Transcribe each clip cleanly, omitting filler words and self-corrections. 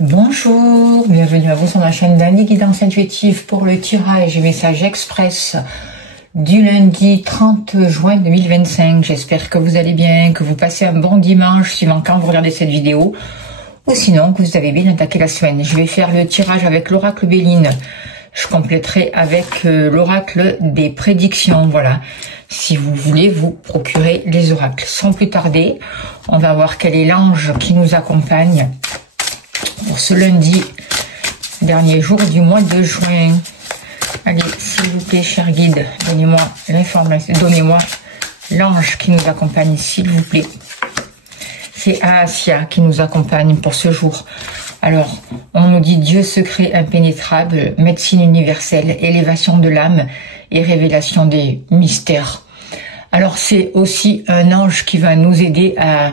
Bonjour, bienvenue à vous sur ma chaîne d'Annie Guidance Intuitive pour le tirage et message express du lundi 30 juin 2025. J'espère que vous allez bien, que vous passez un bon dimanche suivant quand vous regardez cette vidéo, ou sinon que vous avez bien attaqué la semaine. Je vais faire le tirage avec l'oracle Béline. Je compléterai avec l'oracle des prédictions, voilà. Si vous voulez vous procurer les oracles. Sans plus tarder, on va voir quel est l'ange qui nous accompagne pour ce lundi, dernier jour du mois de juin. Allez, s'il vous plaît, cher guide, donnez-moi l'information, donnez-moi l'ange qui nous accompagne, s'il vous plaît. C'est Aasia qui nous accompagne pour ce jour. Alors, on nous dit Dieu secret impénétrable, médecine universelle, élévation de l'âme et révélation des mystères. Alors, c'est aussi un ange qui va nous aider à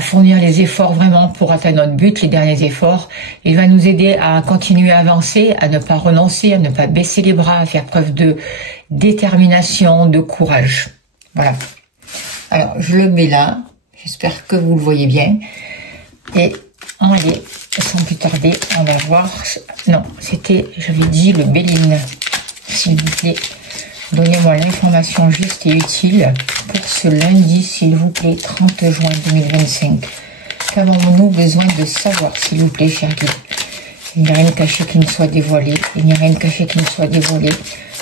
fournir les efforts vraiment pour atteindre notre but, les derniers efforts. Il va nous aider à continuer à avancer, à ne pas renoncer, à ne pas baisser les bras, à faire preuve de détermination, de courage. Voilà. Alors, je le mets là. J'espère que vous le voyez bien. Et allez, sans plus tarder, on va voir. Non, c'était, j'avais dit le Béline. S'il vous plaît, donnez-moi l'information juste et utile pour ce lundi, s'il vous plaît, 30 juin 2025. Qu'avons-nous besoin de savoir, s'il vous plaît, cher guide? Il n'y a rien de caché qui ne soit dévoilé. Il n'y a rien de caché qui ne soit dévoilé.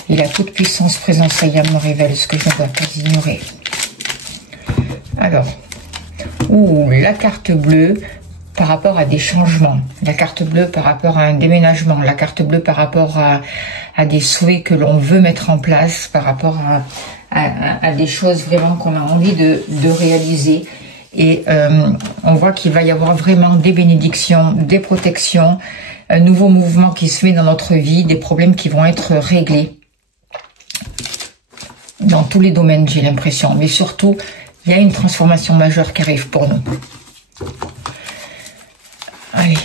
Et la toute puissance présence Saya me révèle ce que je ne dois pas ignorer. Alors, la carte bleue par rapport à des changements, la carte bleue par rapport à un déménagement, la carte bleue par rapport à des souhaits que l'on veut mettre en place, par rapport à des choses vraiment qu'on a envie de réaliser. Et on voit qu'il va y avoir vraiment des bénédictions, des protections, un nouveau mouvement qui se met dans notre vie, des problèmes qui vont être réglés dans tous les domaines, j'ai l'impression. Mais surtout, il y a une transformation majeure qui arrive pour nous. Allez.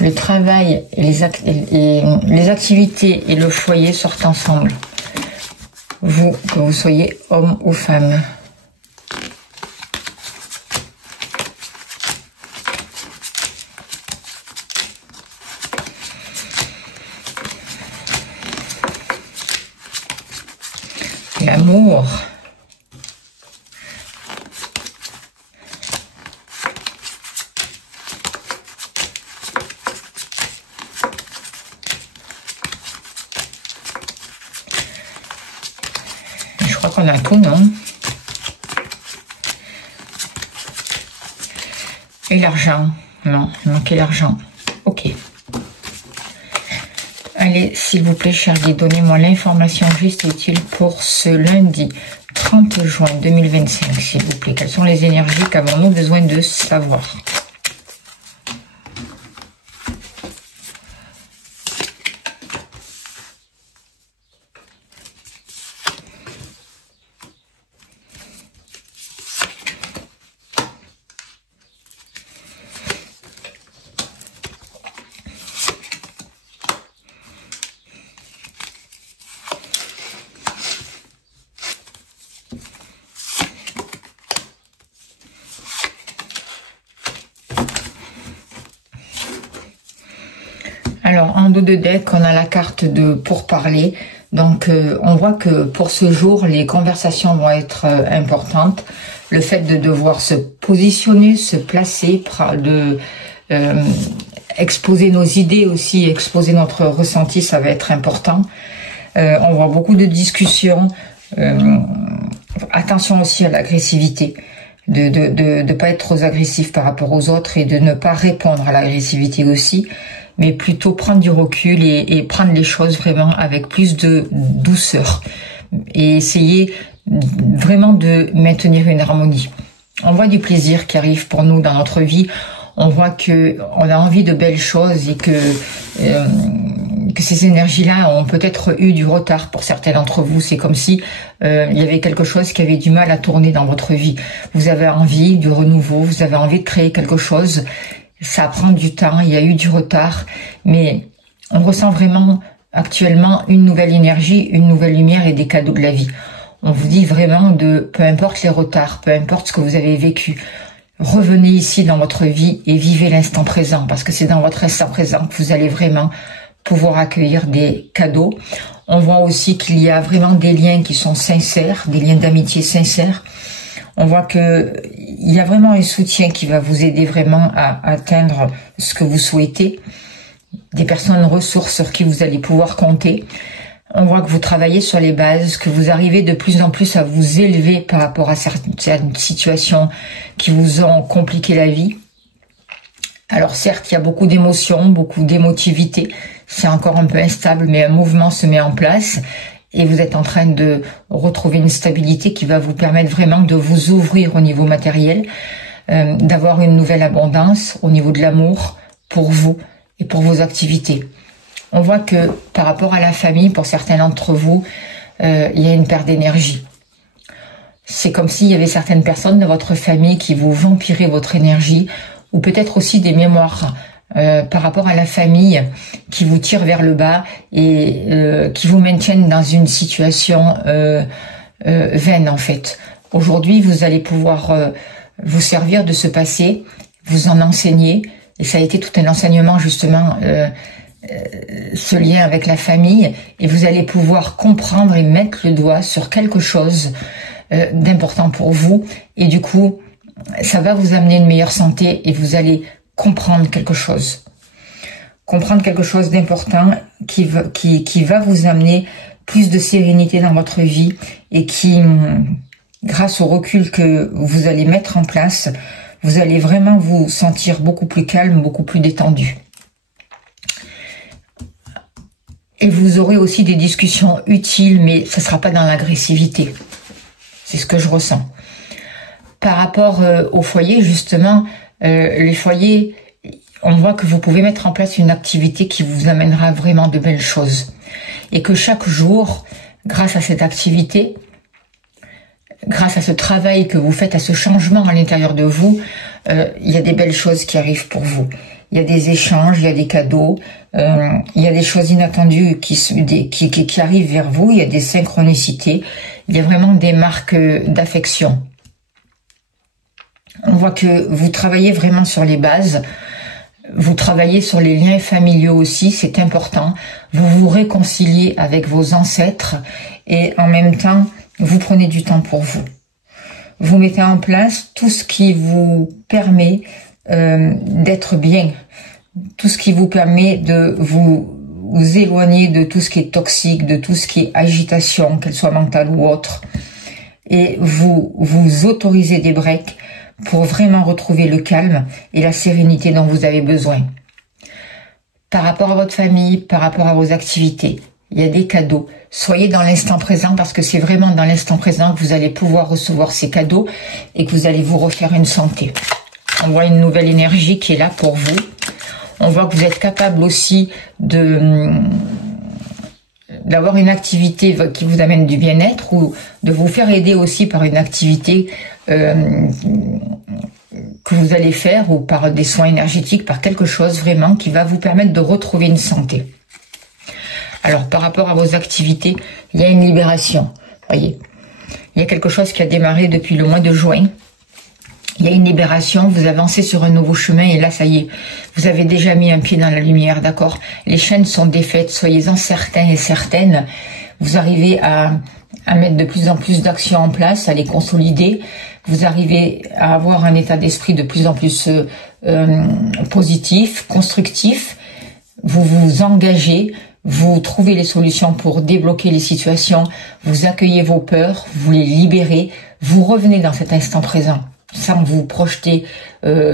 Le travail et les activités et le foyer sortent ensemble. Vous, que vous soyez homme ou femme. L'amour. Je crois qu'on a tout, non? Et l'argent? Non, il manquait l'argent. Ok. Allez, s'il vous plaît, cher guide, donnez-moi l'information juste et utile pour ce lundi 30 juin 2025, s'il vous plaît. Quelles sont les énergies qu'avons-nous besoin de savoir? Alors, en dos de deck, on a la carte de pourparler. Donc, on voit que pour ce jour, les conversations vont être importantes. Le fait de devoir se positionner, se placer, exposer nos idées aussi, exposer notre ressenti, ça va être important. On voit beaucoup de discussions. Attention aussi à l'agressivité. De pas être trop agressif par rapport aux autres et de ne pas répondre à l'agressivité aussi, mais plutôt prendre du recul et prendre les choses vraiment avec plus de douceur et essayer vraiment de maintenir une harmonie. On voit du plaisir qui arrive pour nous dans notre vie. On voit que on a envie de belles choses et que ces énergies-là ont peut-être eu du retard pour certains d'entre vous. C'est comme si il y avait quelque chose qui avait du mal à tourner dans votre vie. Vous avez envie du renouveau, vous avez envie de créer quelque chose. Ça prend du temps, il y a eu du retard, mais on ressent vraiment actuellement une nouvelle énergie, une nouvelle lumière et des cadeaux de la vie. On vous dit vraiment de, peu importe les retards, peu importe ce que vous avez vécu, revenez ici dans votre vie et vivez l'instant présent, parce que c'est dans votre instant présent que vous allez vraiment pouvoir accueillir des cadeaux. On voit aussi qu'il y a vraiment des liens qui sont sincères, des liens d'amitié sincères. On voit que il y a vraiment un soutien qui va vous aider vraiment à atteindre ce que vous souhaitez. Des personnes ressources sur qui vous allez pouvoir compter. On voit que vous travaillez sur les bases, que vous arrivez de plus en plus à vous élever par rapport à certaines situations qui vous ont compliqué la vie. Alors certes, il y a beaucoup d'émotions, beaucoup d'émotivité. C'est encore un peu instable, mais un mouvement se met en place. Et vous êtes en train de retrouver une stabilité qui va vous permettre vraiment de vous ouvrir au niveau matériel, d'avoir une nouvelle abondance au niveau de l'amour pour vous et pour vos activités. On voit que par rapport à la famille, pour certains d'entre vous, il y a une perte d'énergie. C'est comme s'il y avait certaines personnes de votre famille qui vous vampiraient votre énergie, ou peut-être aussi des mémoires par rapport à la famille qui vous tirent vers le bas et qui vous maintiennent dans une situation vaine en fait. Aujourd'hui, vous allez pouvoir vous servir de ce passé, vous en enseigner, et ça a été tout un enseignement justement, ce lien avec la famille, et vous allez pouvoir comprendre et mettre le doigt sur quelque chose d'important pour vous, et du coup, ça va vous amener une meilleure santé et vous allez comprendre quelque chose. Comprendre quelque chose d'important qui va vous amener plus de sérénité dans votre vie et qui, grâce au recul que vous allez mettre en place, vous allez vraiment vous sentir beaucoup plus calme, beaucoup plus détendu. Et vous aurez aussi des discussions utiles, mais ça ne sera pas dans l'agressivité. C'est ce que je ressens. Par rapport au foyer, justement, les foyers, on voit que vous pouvez mettre en place une activité qui vous amènera vraiment de belles choses. Et que chaque jour, grâce à cette activité, grâce à ce travail que vous faites, à ce changement à l'intérieur de vous, il y a des belles choses qui arrivent pour vous. Il y a des échanges, il y a des cadeaux, il y a des choses inattendues qui arrivent vers vous, il y a des synchronicités, il y a vraiment des marques d'affection. On voit que vous travaillez vraiment sur les bases, vous travaillez sur les liens familiaux aussi, c'est important. Vous vous réconciliez avec vos ancêtres et en même temps, vous prenez du temps pour vous. Vous mettez en place tout ce qui vous permet d'être bien, tout ce qui vous permet de vous éloigner de tout ce qui est toxique, de tout ce qui est agitation, qu'elle soit mentale ou autre. Et vous autorisez des breaks pour vraiment retrouver le calme et la sérénité dont vous avez besoin. Par rapport à votre famille, par rapport à vos activités, il y a des cadeaux. Soyez dans l'instant présent parce que c'est vraiment dans l'instant présent que vous allez pouvoir recevoir ces cadeaux et que vous allez vous refaire une santé. On voit une nouvelle énergie qui est là pour vous. On voit que vous êtes capable aussi d'avoir une activité qui vous amène du bien-être ou de vous faire aider aussi par une activité que vous allez faire ou par des soins énergétiques, par quelque chose vraiment qui va vous permettre de retrouver une santé. Alors par rapport à vos activités, il y a une libération. Voyez, il y a quelque chose qui a démarré depuis le mois de juin. Il y a une libération, vous avancez sur un nouveau chemin et là, ça y est, vous avez déjà mis un pied dans la lumière, d'accord? Les chaînes sont défaites, soyez-en certains et certaines. Vous arrivez à mettre de plus en plus d'actions en place, à les consolider. Vous arrivez à avoir un état d'esprit de plus en plus positif, constructif. Vous vous engagez, vous trouvez les solutions pour débloquer les situations, vous accueillez vos peurs, vous les libérez, vous revenez dans cet instant présent, sans vous projeter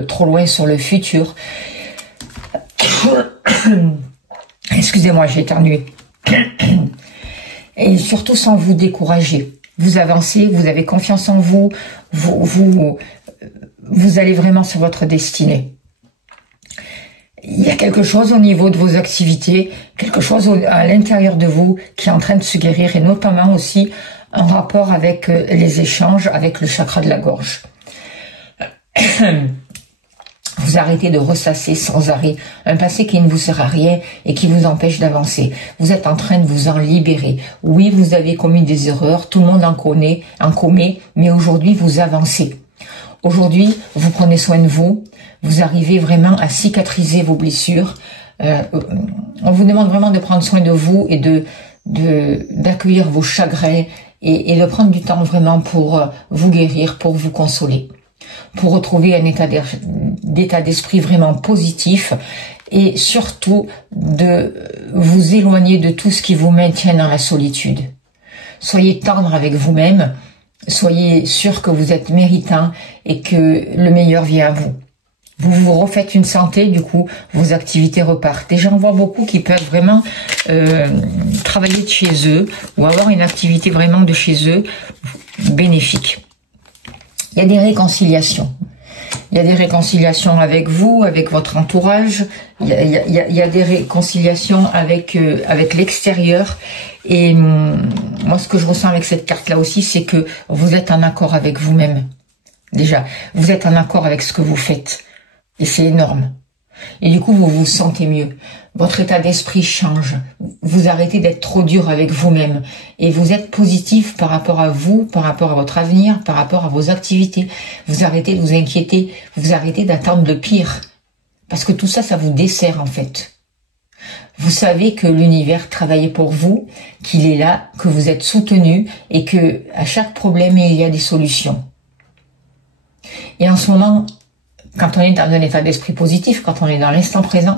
trop loin sur le futur. Excusez-moi, j'ai éternué. Et surtout sans vous décourager. Vous avancez, vous avez confiance en vous, vous allez vraiment sur votre destinée. Il y a quelque chose au niveau de vos activités, quelque chose à l'intérieur de vous qui est en train de se guérir et notamment aussi en rapport avec les échanges avec le chakra de la gorge. Vous arrêtez de ressasser sans arrêt un passé qui ne vous sert à rien et qui vous empêche d'avancer. Vous êtes en train de vous en libérer. Oui, vous avez commis des erreurs, tout le monde en commet, mais aujourd'hui, vous avancez. Aujourd'hui, vous prenez soin de vous, vous arrivez vraiment à cicatriser vos blessures. On vous demande vraiment de prendre soin de vous et d'accueillir vos chagrins et de prendre du temps vraiment pour vous guérir, pour vous consoler, pour retrouver un état d'esprit vraiment positif et surtout de vous éloigner de tout ce qui vous maintient dans la solitude. Soyez tendre avec vous-même, soyez sûr que vous êtes méritant et que le meilleur vient à vous. Vous vous refaites une santé, du coup, vos activités repartent. Et j'en vois beaucoup qui peuvent vraiment travailler de chez eux ou avoir une activité vraiment de chez eux bénéfique. Il y a des réconciliations. Il y a des réconciliations avec vous, avec votre entourage. Il y a des réconciliations avec l'extérieur. Et moi, ce que je ressens avec cette carte-là aussi, c'est que vous êtes en accord avec vous-même. Déjà, vous êtes en accord avec ce que vous faites. Et c'est énorme. Et du coup, vous vous sentez mieux. Votre état d'esprit change. Vous arrêtez d'être trop dur avec vous-même. Et vous êtes positif par rapport à vous, par rapport à votre avenir, par rapport à vos activités. Vous arrêtez de vous inquiéter. Vous arrêtez d'attendre le pire. Parce que tout ça, ça vous dessert en fait. Vous savez que l'univers travaille pour vous, qu'il est là, que vous êtes soutenu et que à chaque problème, il y a des solutions. Et en ce moment, quand on est dans un état d'esprit positif, quand on est dans l'instant présent,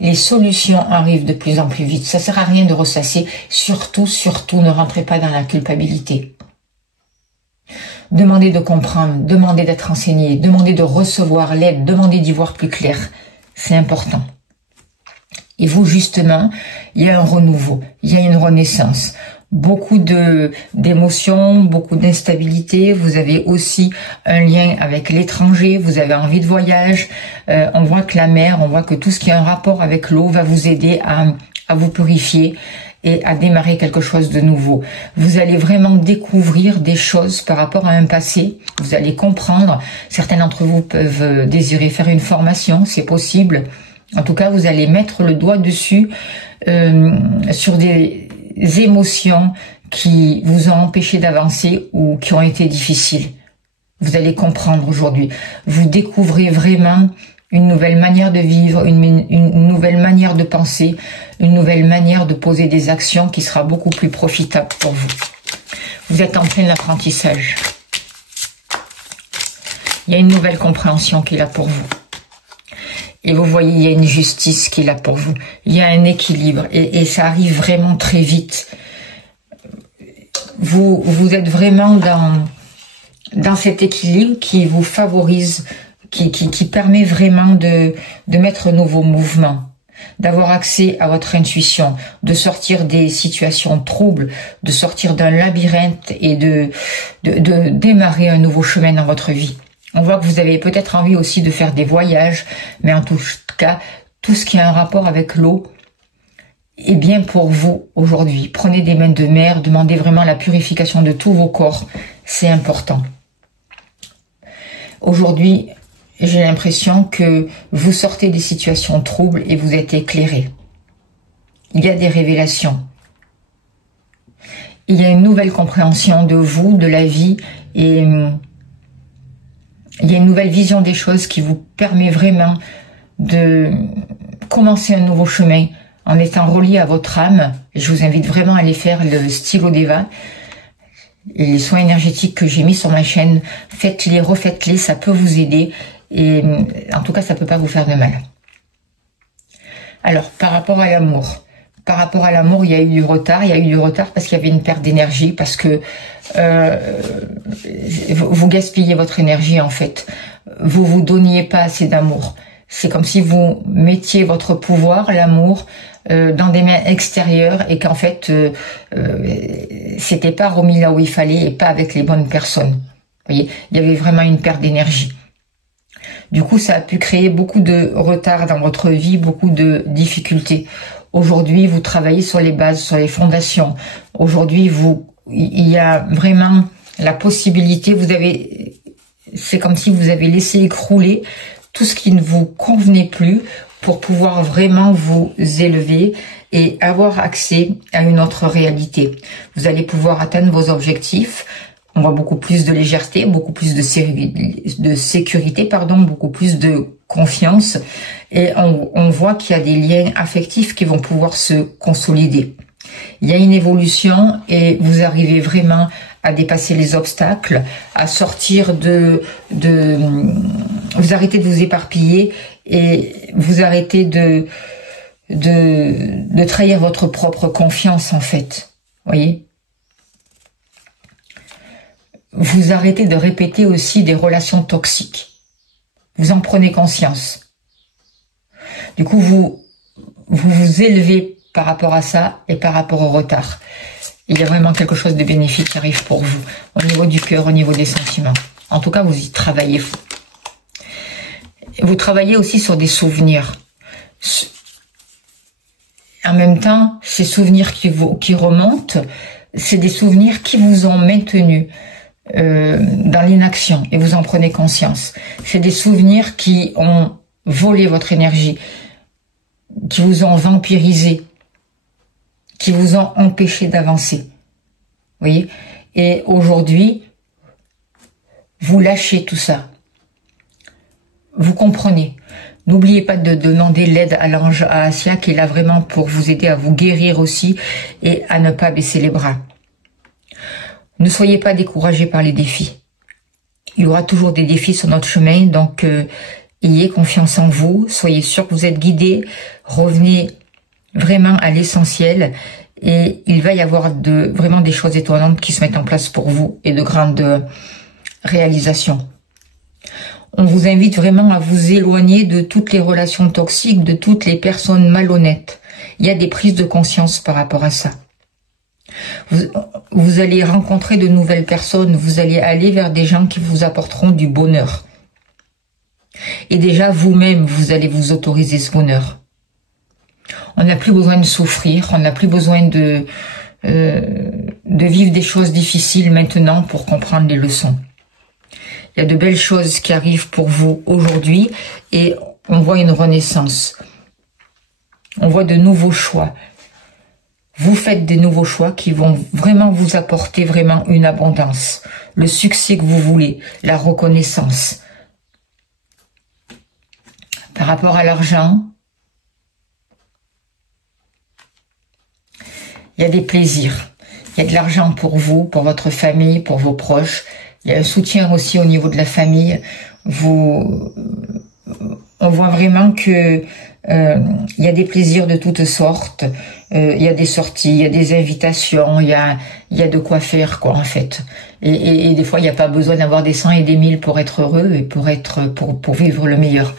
les solutions arrivent de plus en plus vite. Ça sert à rien de ressasser. Surtout, ne rentrez pas dans la culpabilité. Demandez de comprendre, demandez d'être enseigné, demandez de recevoir l'aide, demandez d'y voir plus clair. C'est important. Et vous, justement, il y a un renouveau, il y a une renaissance. Beaucoup d'émotions, beaucoup d'instabilité. Vous avez aussi un lien avec l'étranger. Vous avez envie de voyage. On voit que la mer, on voit que tout ce qui a un rapport avec l'eau va vous aider à vous purifier et à démarrer quelque chose de nouveau. Vous allez vraiment découvrir des choses par rapport à un passé. Vous allez comprendre. Certains d'entre vous peuvent désirer faire une formation, c'est possible. En tout cas, vous allez mettre le doigt dessus sur des émotions qui vous ont empêché d'avancer ou qui ont été difficiles. Vous allez comprendre aujourd'hui. Vous découvrez vraiment une nouvelle manière de vivre, une nouvelle manière de penser, une nouvelle manière de poser des actions qui sera beaucoup plus profitable pour vous. Vous êtes en plein apprentissage. Il y a une nouvelle compréhension qui est là pour vous. Et vous voyez, il y a une justice qui est là pour vous. Il y a un équilibre et ça arrive vraiment très vite. Vous êtes vraiment dans cet équilibre qui vous favorise, qui permet vraiment de mettre nouveaux mouvements, d'avoir accès à votre intuition, de sortir des situations troubles, de sortir d'un labyrinthe et de démarrer un nouveau chemin dans votre vie. On voit que vous avez peut-être envie aussi de faire des voyages, mais en tout cas, tout ce qui a un rapport avec l'eau est bien pour vous aujourd'hui. Prenez des bains de mer, demandez vraiment la purification de tous vos corps, c'est important. Aujourd'hui, j'ai l'impression que vous sortez des situations troubles et vous êtes éclairé. Il y a des révélations. Il y a une nouvelle compréhension de vous, de la vie et il y a une nouvelle vision des choses qui vous permet vraiment de commencer un nouveau chemin en étant relié à votre âme. Je vous invite vraiment à aller faire le stylo Deva et les soins énergétiques que j'ai mis sur ma chaîne. Faites-les, refaites-les, ça peut vous aider et en tout cas, ça peut pas vous faire de mal. Alors, par rapport à l'amour. Par rapport à l'amour, il y a eu du retard. Il y a eu du retard parce qu'il y avait une perte d'énergie, parce que vous gaspillez votre énergie en fait. Vous vous donniez pas assez d'amour. C'est comme si vous mettiez votre pouvoir, l'amour, dans des mains extérieures et qu'en fait, c'était pas remis là où il fallait et pas avec les bonnes personnes. Vous voyez, il y avait vraiment une perte d'énergie. Du coup, ça a pu créer beaucoup de retard dans votre vie, beaucoup de difficultés. Aujourd'hui, vous travaillez sur les bases, sur les fondations. Aujourd'hui, il y a vraiment la possibilité, c'est comme si vous avez laissé écrouler tout ce qui ne vous convenait plus pour pouvoir vraiment vous élever et avoir accès à une autre réalité. Vous allez pouvoir atteindre vos objectifs. On voit beaucoup plus de légèreté, beaucoup plus de sécurité, pardon, beaucoup plus de confiance. Et on voit qu'il y a des liens affectifs qui vont pouvoir se consolider. Il y a une évolution et vous arrivez vraiment à dépasser les obstacles, à sortir vous arrêtez de vous éparpiller et vous arrêtez de trahir votre propre confiance, en fait. Voyez? Vous arrêtez de répéter aussi des relations toxiques. Vous en prenez conscience. Du coup, vous vous élevez par rapport à ça et par rapport au retard. Il y a vraiment quelque chose de bénéfique qui arrive pour vous, au niveau du cœur, au niveau des sentiments. En tout cas, vous y travaillez. Vous travaillez aussi sur des souvenirs. En même temps, ces souvenirs qui remontent, c'est des souvenirs qui vous ont maintenu dans l'inaction et vous en prenez conscience. C'est des souvenirs qui ont volé votre énergie, qui vous ont vampirisé, qui vous ont empêché d'avancer. Vous voyez? Et aujourd'hui, vous lâchez tout ça. Vous comprenez. N'oubliez pas de demander l'aide à l'ange Asia qui est là vraiment pour vous aider à vous guérir aussi et à ne pas baisser les bras. Ne soyez pas découragés par les défis. Il y aura toujours des défis sur notre chemin, donc ayez confiance en vous, soyez sûr que vous êtes guidés, revenez vraiment à l'essentiel et il va y avoir vraiment des choses étonnantes qui se mettent en place pour vous et de grandes réalisations. On vous invite vraiment à vous éloigner de toutes les relations toxiques, de toutes les personnes malhonnêtes. Il y a des prises de conscience par rapport à ça. Vous allez rencontrer de nouvelles personnes, vous allez aller vers des gens qui vous apporteront du bonheur. Et déjà, vous-même, vous allez vous autoriser ce bonheur. On n'a plus besoin de souffrir, on n'a plus besoin de vivre des choses difficiles maintenant pour comprendre les leçons. Il y a de belles choses qui arrivent pour vous aujourd'hui et on voit une renaissance. On voit de nouveaux choix. Vous faites des nouveaux choix qui vont vraiment vous apporter vraiment une abondance, le succès que vous voulez, la reconnaissance. Par rapport à l'argent, il y a des plaisirs. Il y a de l'argent pour vous, pour votre famille, pour vos proches. Il y a un soutien aussi au niveau de la famille. On voit vraiment que il y a des plaisirs de toutes sortes. Il y a des sorties, il y a des invitations, il y a de quoi faire, quoi, en fait. Et des fois, il n'y a pas besoin d'avoir des 100 et des 1000 pour être heureux et pour vivre le meilleur.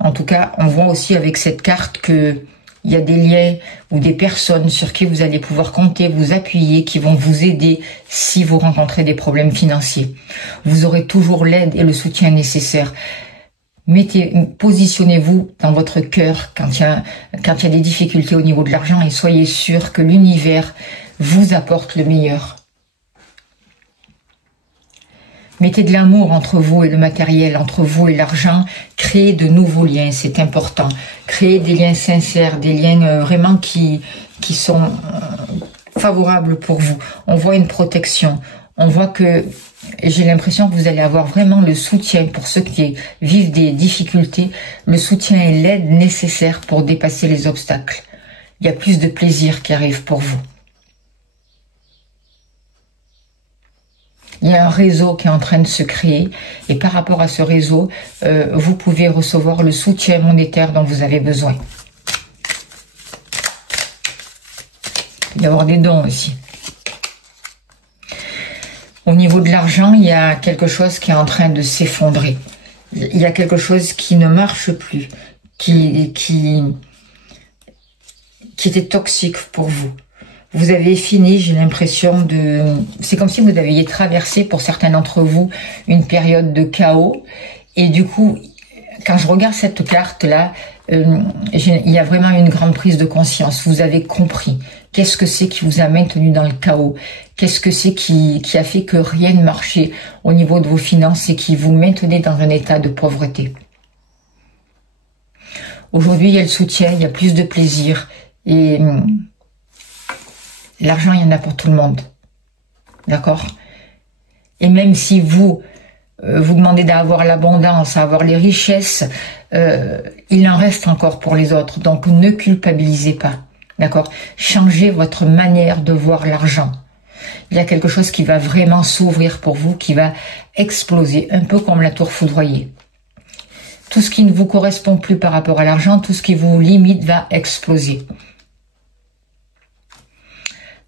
En tout cas, on voit aussi avec cette carte que il y a des liens ou des personnes sur qui vous allez pouvoir compter, vous appuyer, qui vont vous aider si vous rencontrez des problèmes financiers. Vous aurez toujours l'aide et le soutien nécessaire. Positionnez-vous dans votre cœur quand il y a des difficultés au niveau de l'argent et soyez sûr que l'univers vous apporte le meilleur. Mettez de l'amour entre vous et le matériel, entre vous et l'argent. Créez de nouveaux liens, c'est important. Créez des liens sincères, des liens vraiment qui sont favorables pour vous. On voit une protection. On voit que j'ai l'impression que vous allez avoir vraiment le soutien pour ceux qui vivent des difficultés, le soutien et l'aide nécessaire pour dépasser les obstacles. Il y a plus de plaisir qui arrive pour vous. Il y a un réseau qui est en train de se créer et par rapport à ce réseau, vous pouvez recevoir le soutien monétaire dont vous avez besoin. Il va y avoir des dons aussi. Au niveau de l'argent, il y a quelque chose qui est en train de s'effondrer. Il y a quelque chose qui ne marche plus, qui était toxique pour vous. Vous avez fini, j'ai l'impression de... C'est comme si vous aviez traversé, pour certains d'entre vous, une période de chaos. Et du coup, quand je regarde cette carte-là, il y a vraiment une grande prise de conscience. Vous avez compris. Qu'est-ce que c'est qui vous a maintenu dans le chaos? Qu'est-ce que c'est qui a fait que rien ne marchait au niveau de vos finances et qui vous maintenait dans un état de pauvreté? Aujourd'hui, il y a le soutien, il y a plus de plaisir. Et l'argent, il y en a pour tout le monde. D'accord? Et même si vous demandez d'avoir l'abondance, avoir les richesses, il en reste encore pour les autres. Donc, ne culpabilisez pas. D'accord? Changez votre manière de voir l'argent. Il y a quelque chose qui va vraiment s'ouvrir pour vous, qui va exploser, un peu comme la tour foudroyée. Tout ce qui ne vous correspond plus par rapport à l'argent, tout ce qui vous limite va exploser.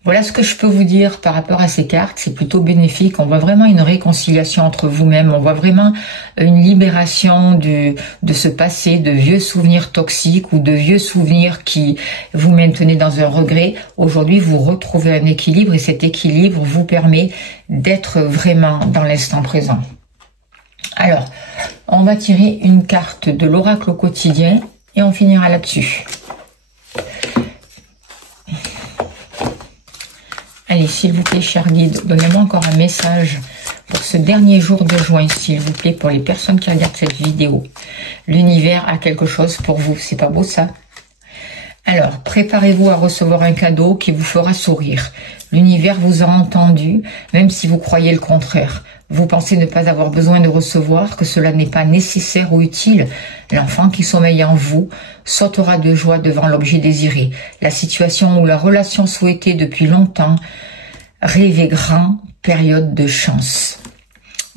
Voilà ce que je peux vous dire par rapport à ces cartes. C'est plutôt bénéfique. On voit vraiment une réconciliation entre vous-même. On voit vraiment une libération de ce passé, de vieux souvenirs toxiques ou de vieux souvenirs qui vous maintenaient dans un regret. Aujourd'hui, vous retrouvez un équilibre et cet équilibre vous permet d'être vraiment dans l'instant présent. Alors, on va tirer une carte de l'oracle au quotidien et on finira là-dessus. Allez, s'il vous plaît, cher guide, donnez-moi encore un message pour ce dernier jour de juin, s'il vous plaît, pour les personnes qui regardent cette vidéo. L'univers a quelque chose pour vous, c'est pas beau ça? Alors, préparez-vous à recevoir un cadeau qui vous fera sourire. L'univers vous a entendu, même si vous croyez le contraire. Vous pensez ne pas avoir besoin de recevoir, que cela n'est pas nécessaire ou utile. L'enfant qui sommeille en vous sautera de joie devant l'objet désiré. La situation ou la relation souhaitée depuis longtemps, rêvez grand, période de chance.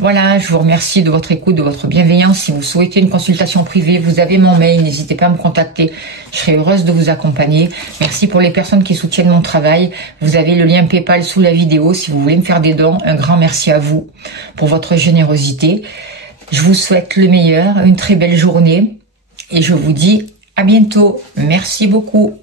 Voilà, je vous remercie de votre écoute, de votre bienveillance. Si vous souhaitez une consultation privée, vous avez mon mail, n'hésitez pas à me contacter. Je serai heureuse de vous accompagner. Merci pour les personnes qui soutiennent mon travail. Vous avez le lien PayPal sous la vidéo si vous voulez me faire des dons. Un grand merci à vous pour votre générosité. Je vous souhaite le meilleur, une très belle journée et je vous dis à bientôt. Merci beaucoup.